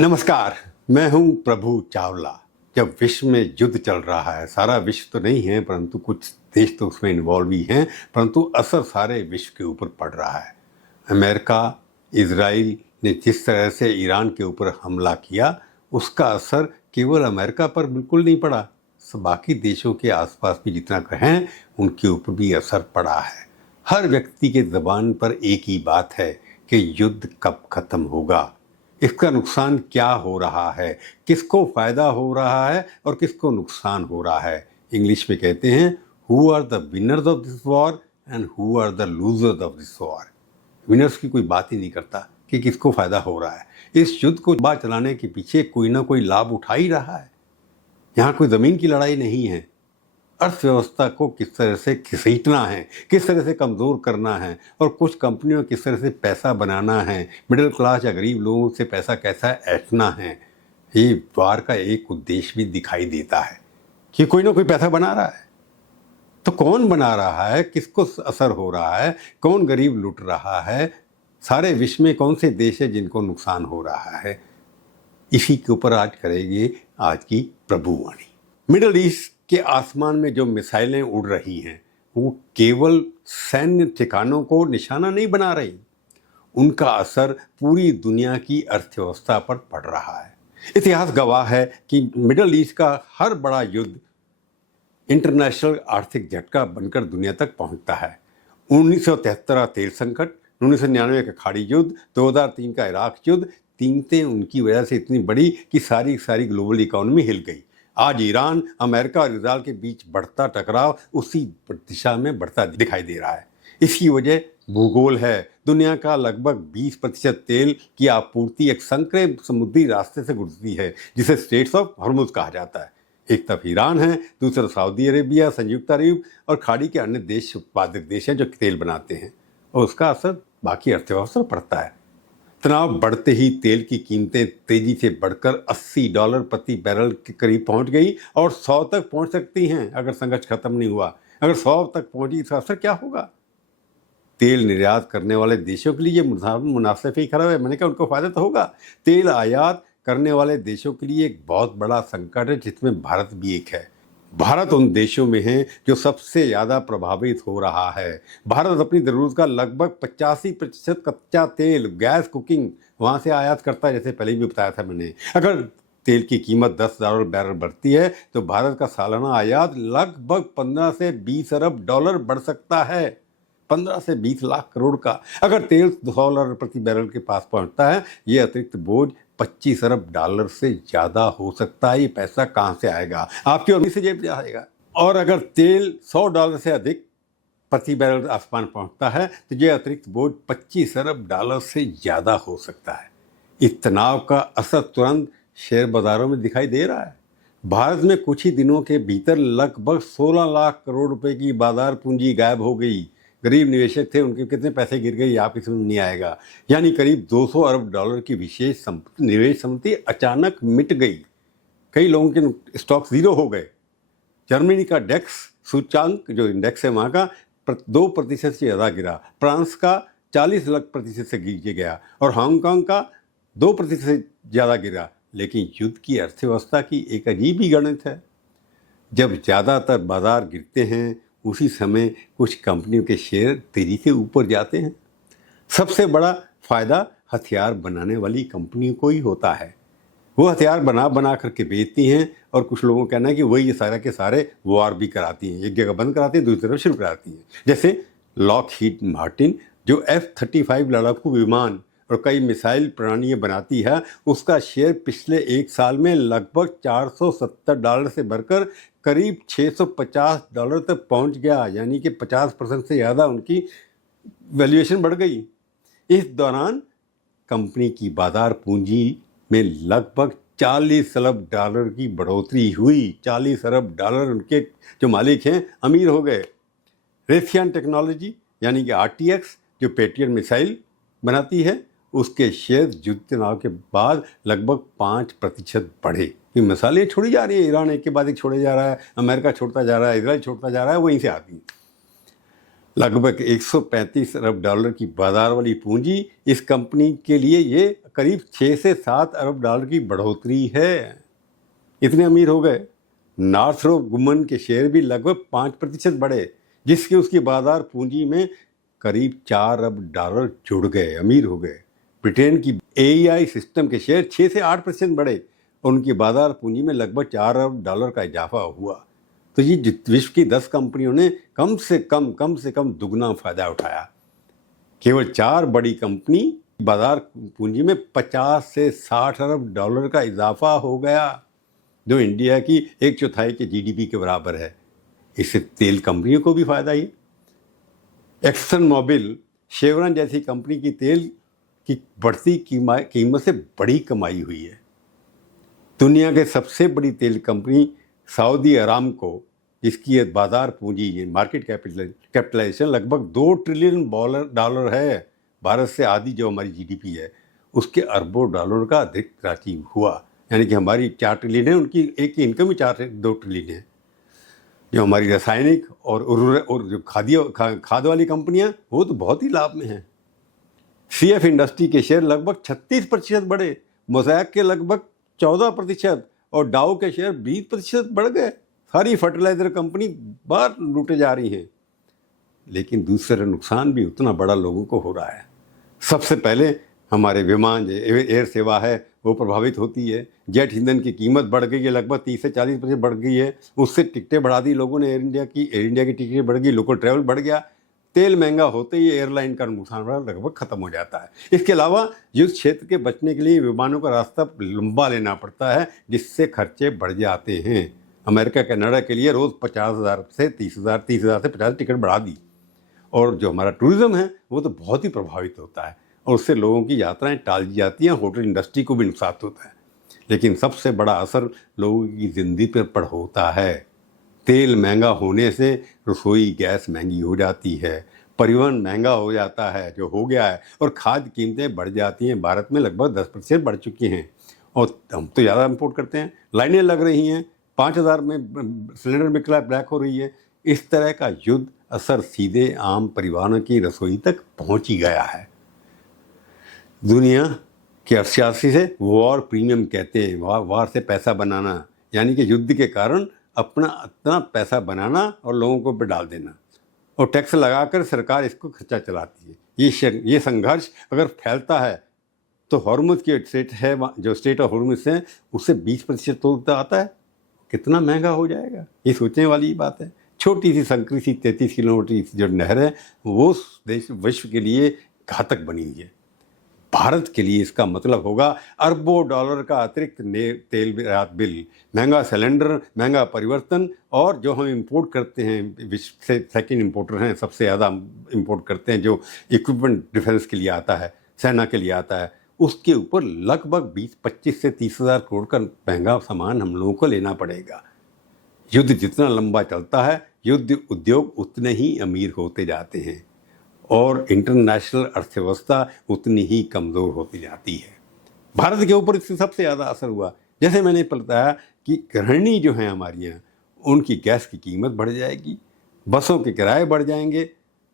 नमस्कार। मैं हूं प्रभु चावला। जब विश्व में युद्ध चल रहा है, सारा विश्व तो नहीं है परंतु कुछ देश तो उसमें इन्वॉल्व भी हैं, परंतु असर सारे विश्व के ऊपर पड़ रहा है। अमेरिका, इजराइल ने जिस तरह से ईरान के ऊपर हमला किया, उसका असर केवल अमेरिका पर बिल्कुल नहीं पड़ा, बाकी देशों के आसपास भी जितना हैं उनके ऊपर भी असर पड़ा है। हर व्यक्ति के ज़बान पर एक ही बात है कि युद्ध कब खत्म होगा, इसका नुकसान क्या हो रहा है, किसको फायदा हो रहा है और किसको नुकसान हो रहा है। इंग्लिश में कहते हैं who are the winners of this war and who are the losers of this war. Winners की कोई बात ही नहीं करता कि किसको फायदा हो रहा है। इस युद्ध को बात चलाने के पीछे कोई ना कोई लाभ उठा ही रहा है। यहाँ कोई ज़मीन की लड़ाई नहीं है। अर्थव्यवस्था को किस तरह से घसीटना है, किस तरह से कमज़ोर करना है और कुछ कंपनियों किस तरह से पैसा बनाना है, मिडिल क्लास या गरीब लोगों से पैसा कैसा ऐंठना है, ये वार का एक उद्देश्य भी दिखाई देता है कि कोई ना कोई पैसा बना रहा है। तो कौन बना रहा है, किसको असर हो रहा है, कौन गरीब लुट रहा है, सारे विश्व में कौन से देश है जिनको नुकसान हो रहा है, इसी के ऊपर आज करेंगे आज की प्रभुवाणी। मिडिल ईस्ट के आसमान में जो मिसाइलें उड़ रही हैं वो केवल सैन्य ठिकानों को निशाना नहीं बना रही, उनका असर पूरी दुनिया की अर्थव्यवस्था पर पड़ रहा है। इतिहास गवाह है कि मिडिल ईस्ट का हर बड़ा युद्ध इंटरनेशनल आर्थिक झटका बनकर दुनिया तक पहुंचता है। 1973 तेल संकट, 1999 का खाड़ी युद्ध, 2003 का इराक युद्ध, कीमतें उनकी वजह से इतनी बड़ी कि सारी ग्लोबल इकोनॉमी हिल गई। आज ईरान, अमेरिका और इजराइल के बीच बढ़ता टकराव उसी दिशा में बढ़ता दिखाई दे रहा है। इसकी वजह भूगोल है। दुनिया का लगभग 20% तेल की आपूर्ति एक संकरे समुद्री रास्ते से गुजरती है जिसे स्ट्रेट्स ऑफ हॉर्मुज कहा जाता है। एक तरफ ईरान है, दूसरा सऊदी अरेबिया, संयुक्त अरब और खाड़ी के अन्य देश उत्पादक देश हैं जो तेल बनाते हैं और उसका असर बाकी अर्थव्यवस्था पर पड़ता है। तनाव बढ़ते ही तेल की कीमतें तेजी से बढ़कर $80 प्रति बैरल के करीब पहुंच गई और 100 तक पहुंच सकती हैं अगर संघर्ष खत्म नहीं हुआ। अगर 100 तक पहुंची तो असर क्या होगा? तेल निर्यात करने वाले देशों के लिए मुनाफे ही खराब है। मैंने कहा उनको फायदा तो होगा। तेल आयात करने वाले देशों के लिए एक बहुत बड़ा संकट है जिसमें भारत भी एक है। भारत उन देशों में है जो सबसे ज़्यादा प्रभावित हो रहा है। भारत अपनी ज़रूरत का लगभग 85% कच्चा तेल, गैस कुकिंग वहाँ से आयात करता है, जैसे पहले भी बताया था मैंने। अगर तेल की कीमत $10 बैरल बढ़ती है तो भारत का सालाना आयात लगभग 15 से 20 अरब डॉलर बढ़ सकता है। 15 से 20 लाख करोड़ का। अगर तेल $100 प्रति बैरल के पास पहुंचता है, ये अतिरिक्त बोझ $25 अरब से ज़्यादा हो सकता है। ये पैसा कहाँ से आएगा? आपकी और से जेब से आएगा। और अगर तेल $100 से अधिक प्रति बैरल आसमान पहुंचता है तो ये अतिरिक्त बोझ $25 अरब से ज़्यादा हो सकता है। इस तनाव का असर तुरंत शेयर बाज़ारों में दिखाई दे रहा है। भारत में कुछ ही दिनों के भीतर लगभग 16 लाख करोड़ रुपए की बाजार पूंजी गायब हो गई। गरीब निवेशक थे, उनके कितने पैसे गिर गए आप इसमें नहीं आएगा। यानी करीब $200 अरब की विशेष निवेश संपत्ति अचानक मिट गई। कई लोगों के स्टॉक जीरो हो गए। जर्मनी का डेक्स सूचांक जो इंडेक्स है वहाँ का 2% से ज़्यादा गिरा। फ्रांस का 40% से गिर गया और हांगकांग का 2% से ज़्यादा गिरा। लेकिन युद्ध की अर्थव्यवस्था की एक अजीब ही गणित है। जब ज़्यादातर बाजार गिरते हैं उसी समय कुछ कंपनियों के शेयर तेजी से ऊपर जाते हैं। सबसे बड़ा फायदा हथियार बनाने वाली कंपनियों को ही होता है। वो हथियार बना करके बेचती हैं और कुछ लोगों का कहना है कि वही ये सारे के सारे वॉर भी कराती हैं। एक जगह बंद कराती हैं, दूसरी तरफ शुरू कराती हैं। जैसे लॉकहीड मार्टिन जो F-35 लड़ाकू विमान और कई मिसाइल प्रणालियाँ बनाती है, उसका शेयर पिछले एक साल में लगभग $470 से बढ़कर करीब $650 तक पहुंच गया। यानी कि 50% से ज़्यादा उनकी वैल्यूएशन बढ़ गई। इस दौरान कंपनी की बाजार पूंजी में लगभग $40 अरब की बढ़ोतरी हुई। $40 अरब उनके जो मालिक हैं अमीर हो गए। रेथियन टेक्नोलॉजी यानी कि RTX जो पेट्रियट मिसाइल बनाती है, उसके शेयर युद्ध तनाव के बाद लगभग 5% बढ़े। ये मिसाइलें छोड़ी जा रही है, ईरान एक के बाद एक छोड़े जा रहा है, अमेरिका छोड़ता जा रहा है, इजराइल छोड़ता जा रहा है, वहीं से आती है। लगभग 135 अरब डॉलर की बाजार वाली पूंजी इस कंपनी के लिए ये करीब 6 से 7 अरब डॉलर की बढ़ोतरी है। इतने अमीर हो गए। नॉर्थरोप गुमन के शेयर भी लगभग 5% बढ़े, जिसके उसकी बाजार पूंजी में करीब 4 अरब डॉलर जुड़ गए, अमीर हो गए। ब्रिटेन की एईआई सिस्टम के शेयर 6 से 8% बढ़े और उनकी बाजार पूंजी में लगभग 4 अरब डॉलर का इजाफा हुआ। तो ये विश्व की 10 कंपनियों ने कम से कम दुगना फायदा उठाया। केवल 4 बड़ी कंपनी बाजार पूंजी में 50 से 60 अरब डॉलर का इजाफा हो गया, जो इंडिया की 1/4 के जीडीपी के बराबर है। इससे तेल कंपनियों को भी फायदा ही। एक्सन मोबिल, शेवरॉन जैसी कंपनी की तेल की बढ़ती कीमत से बड़ी कमाई हुई है। दुनिया के सबसे बड़ी तेल कंपनी सऊदी अरामको, जिसकी बाजार पूंजी मार्केट कैपिटलाइजेशन लगभग 2 ट्रिलियन डॉलर है, भारत से आधी जो हमारी जीडीपी है उसके अरबों डॉलर का अधिक राशि हुआ। यानी कि हमारी 4 ट्रिलियन है, उनकी एक की इनकम ही 4 से 2 ट्रिलियन है। जो हमारी रासायनिक और जो खाद वाली कंपनियां, वो तो बहुत ही लाभ में हैं। सीएफ इंडस्ट्री के शेयर लगभग 36% बढ़े, मोज़ैक के लगभग 14% और डाउ के शेयर 20% बढ़ गए। सारी फर्टिलाइजर कंपनी बाहर लूटे जा रही हैं। लेकिन दूसरा नुकसान भी उतना बड़ा लोगों को हो रहा है। सबसे पहले हमारे विमान एयर सेवा है वो प्रभावित होती है। जेट ईंधन की कीमत बढ़ गई है, लगभग 30 से 40% बढ़ गई है। उससे टिकटें बढ़ा दी लोगों ने, एयर इंडिया की टिकटें बढ़ गई, लोकल ट्रैवल बढ़ गया। तेल महंगा होते ही एयरलाइन का नुकसान लगभग खत्म हो जाता है। इसके अलावा युद्ध क्षेत्र के बचने के लिए विमानों का रास्ता लंबा लेना पड़ता है, जिससे खर्चे बढ़ जाते हैं। अमेरिका कनाडा के लिए रोज़ 50,000 से 30,000 से 50 टिकट बढ़ा दी। और जो हमारा टूरिज़्म है वो तो बहुत ही प्रभावित होता है और उससे लोगों की यात्राएं टाल दी जाती हैं, होटल इंडस्ट्री को भी नुकसान होता है। लेकिन सबसे बड़ा असर लोगों की ज़िंदगी पर होता है। तेल महंगा होने से रसोई गैस महंगी हो जाती है, परिवहन महंगा हो जाता है, जो हो गया है, और खाद्य कीमतें बढ़ जाती हैं। भारत में लगभग 10% बढ़ चुकी हैं और हम तो ज़्यादा इंपोर्ट करते हैं। लाइनें लग रही हैं, 5,000 में सिलेंडर बिकला ब्लैक हो रही है। इस तरह का युद्ध असर सीधे आम परिवारों की रसोई तक पहुंच ही गया है। दुनिया की अर्थशास्त्री से वॉर प्रीमियम कहते हैं, वार से पैसा बनाना, यानी कि युद्ध के कारण अपना इतना पैसा बनाना और लोगों को पे डाल देना, और टैक्स लगाकर सरकार इसको खर्चा चलाती है। ये संघर्ष अगर फैलता है तो हॉर्मुज़ की स्टेट है, जो स्टेट ऑफ हॉर्मुज़ है, उससे 20% तो आता है। कितना महंगा हो जाएगा, ये सोचने वाली बात है। छोटी सी संकरी सी 33 किलोमीटर जो नहर है वो देश विश्व के लिए घातक बनी हुई है। भारत के लिए इसका मतलब होगा अरबों डॉलर का अतिरिक्त तेल बिल, महंगा सिलेंडर, महंगा परिवर्तन, और जो हम इंपोर्ट करते हैं, विश्व से सेकंड इंपोर्टर हैं, सबसे ज़्यादा इंपोर्ट करते हैं जो इक्विपमेंट डिफेंस के लिए आता है, सेना के लिए आता है, उसके ऊपर लगभग 25 से 30,000 करोड़ का महंगा सामान हम लोगों को लेना पड़ेगा। युद्ध जितना लंबा चलता है, युद्ध उद्योग उतने ही अमीर होते जाते हैं और इंटरनेशनल अर्थव्यवस्था उतनी ही कमज़ोर होती जाती है। भारत के ऊपर इससे सबसे ज़्यादा असर हुआ। जैसे मैंने बताया कि गृहिणी जो हैं हमारी यहाँ, उनकी गैस की कीमत बढ़ जाएगी, बसों के किराए बढ़ जाएंगे,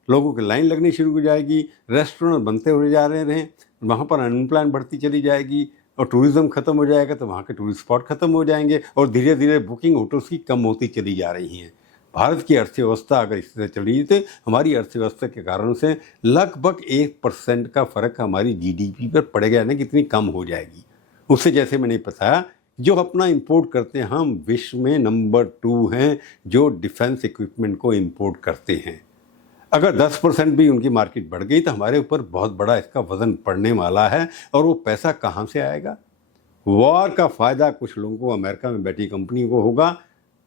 लोगों की लाइन लगनी शुरू हो जाएगी, रेस्टोरेंट बनते हुए जा रहे हैं, वहाँ पर अनएम्प्लॉयमेंट बढ़ती चली जाएगी, और टूरिज़्म ख़त्म हो जाएगा तो वहाँ के टूरिस्ट स्पॉट ख़त्म हो जाएंगे, और धीरे धीरे बुकिंग होटल्स की कम होती चली जा रही हैं। भारत की अर्थव्यवस्था अगर इस तरह चल रही है तो हमारी अर्थव्यवस्था के कारण से लगभग 1% का फ़र्क हमारी जीडीपी पर पड़ेगा, यानी कितनी कम हो जाएगी। उससे जैसे मैंने बताया, जो अपना इंपोर्ट करते हैं, हम विश्व में नंबर 2 हैं जो डिफेंस इक्विपमेंट को इंपोर्ट करते हैं। अगर 10% भी उनकी मार्केट बढ़ गई तो हमारे ऊपर बहुत बड़ा इसका वज़न पड़ने वाला है, और वो पैसा कहाँ से आएगा? वॉर का फ़ायदा कुछ लोगों को, अमेरिका में बैठी कंपनी को होगा,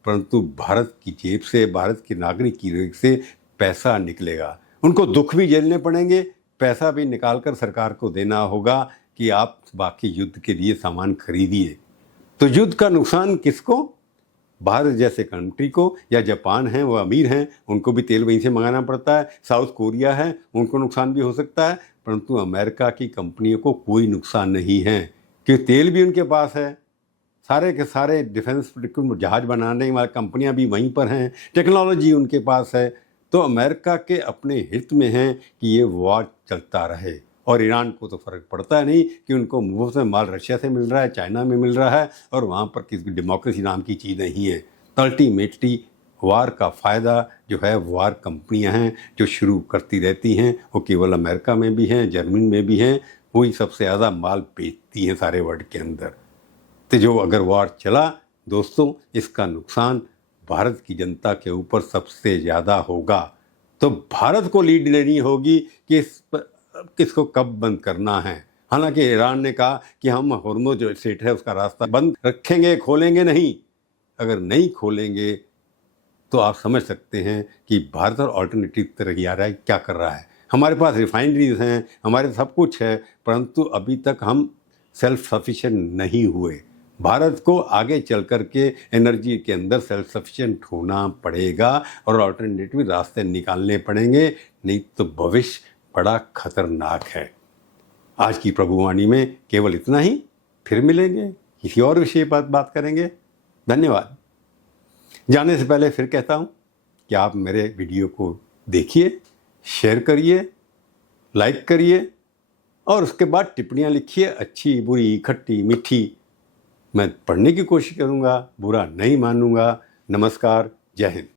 परंतु भारत की जेब से, भारत के नागरिक की जेब से पैसा निकलेगा। उनको दुख भी झेलने पड़ेंगे, पैसा भी निकाल कर सरकार को देना होगा कि आप बाकी युद्ध के लिए सामान खरीदिए। तो युद्ध का नुकसान किसको? भारत जैसे कंट्री को, या जापान है वो अमीर हैं, उनको भी तेल वहीं से मंगाना पड़ता है, साउथ कोरिया है उनको नुकसान भी हो सकता है, परंतु अमेरिका की कंपनियों को कोई नुकसान नहीं है, क्योंकि तेल भी उनके पास है, सारे के सारे डिफेंस जहाज बनाने वाली कंपनियां भी वहीं पर हैं, टेक्नोलॉजी उनके पास है, तो अमेरिका के अपने हित में है कि ये वॉर चलता रहे। और ईरान को तो फ़र्क पड़ता नहीं कि उनको मुफ्त में माल रशिया से मिल रहा है, चाइना में मिल रहा है, और वहाँ पर किसी डेमोक्रेसी नाम की चीज़ नहीं है। तो अल्टीमेटली वार का फ़ायदा जो है वार कंपनियां हैं जो शुरू करती रहती हैं, वो केवल अमेरिका में भी हैं, जर्मनी में भी हैं, वही सबसे ज़्यादा माल बेचती हैं सारे वर्ल्ड के अंदर। तो जो अगर वार चला दोस्तों, इसका नुकसान भारत की जनता के ऊपर सबसे ज़्यादा होगा। तो भारत को लीड लेनी होगी कि किसको कब बंद करना है। हालांकि ईरान ने कहा कि हम हॉर्मुज़ जो स्ट्रेट है उसका रास्ता बंद रखेंगे, खोलेंगे नहीं। अगर नहीं खोलेंगे तो आप समझ सकते हैं कि भारत और ऑल्टरनेटिव तरह आ रहा है, क्या कर रहा है। हमारे पास रिफाइनरीज हैं, हमारे सब कुछ है, परंतु अभी तक हम सेल्फ सफिशिएंट नहीं हुए। भारत को आगे चल कर के एनर्जी के अंदर सेल्फ सफिशिएंट होना पड़ेगा और ऑल्टरनेटिव रास्ते निकालने पड़ेंगे, नहीं तो भविष्य बड़ा खतरनाक है। आज की प्रभुवाणी में केवल इतना ही। फिर मिलेंगे, किसी और विषय पर बात करेंगे। धन्यवाद। जाने से पहले फिर कहता हूँ कि आप मेरे वीडियो को देखिए, शेयर करिए, लाइक करिए और उसके बाद टिप्पणियाँ लिखिए, अच्छी बुरी खट्टी मीठी। मैं पढ़ने की कोशिश करूँगा, बुरा नहीं मानूंगा। नमस्कार, जय हिंद।